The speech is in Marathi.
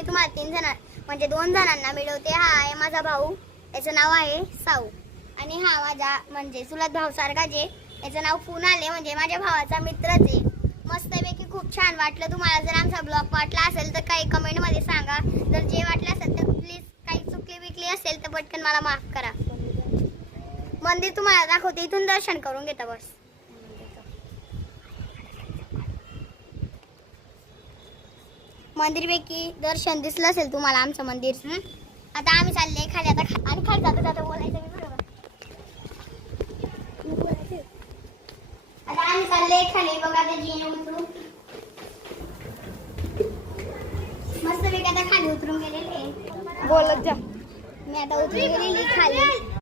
मी तुम्हाला 3 जण म्हणजे 2 जणांना मिळवते. हा आहे माझा भाऊ, याचं नाव आहे साऊ. आणि हा माझा म्हणजे चुलत भाऊ सारखा जे, याचं नाव कुणाल आहे, म्हणजे माझ्या भावाचा मित्रच आहे. मस्तपैकी खूप छान वाटलं. तुम्हाला जर आमचा ब्लॉग वाटला असेल तर काही कमेंटमध्ये सांगा. जर जे वाटलं असेल तर प्लीज काही चुकली बिकली असेल तर पटकन मला माफ करा. मंदिर तुम्हाला दाखवते, इथून दर्शन करून घेता बस. मंदिरपैकी दर्शन दिसलं असेल तुम्हाला आमचं मंदिर. आता आम्ही चालले खाली. आता आणि खाली जाता जाता बोलायचं मी बरोबर. आता आम्ही चालले खाली बघा. ते जीने उतरून मस्त पैकी आता खाली उतरून गेलेले. बोलत जा. मी आता उतरून गेलेली खाली.